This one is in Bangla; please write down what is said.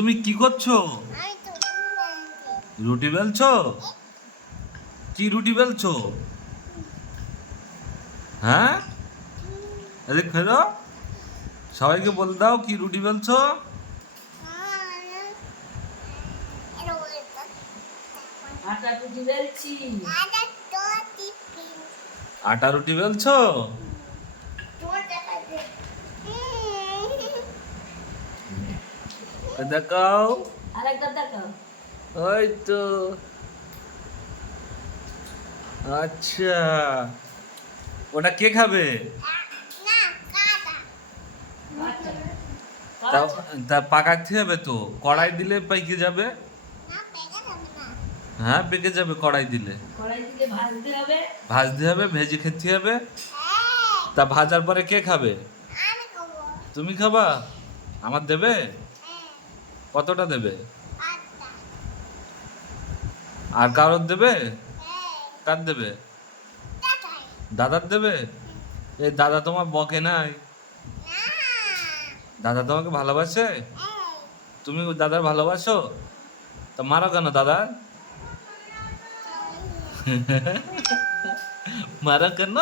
তুমি কি করছো? রুটি বেলছো? কি রুটি বেলছো? হ্যাঁ, এদিক ফেরো, সবাইকে বলে দাও কি রুটি বেলছো। আটা রুটি বেলছি। আটা রুটি বেলছো? দেখাও, আরেকটা দেখাও। ওই তো। আচ্ছা, ওটা কে খাবে? আচ্ছা, তা আচ্ছা। তা পাকাতে হবে তো, কড়াই দিলে পাইকে যাবে। হ্যাঁ, পেকে যাবে কড়াই দিলে। কড়াই দিলে ভাজতে হবে। ভাজতে হবে, ভেজে খেতে হবে। তা ভাজার পরে কে খাবে? তুমি খাবা? আমার দেবে? কতটা দেবে? আর কারোর দেবে? কার দেবে? দাদার দেবে? এই দাদা তোমার বকে নাই? দাদা তোমাকে ভালোবাসে? তুমি দাদার ভালোবাসো? তা মারো কেন দাদা? মারো কেন?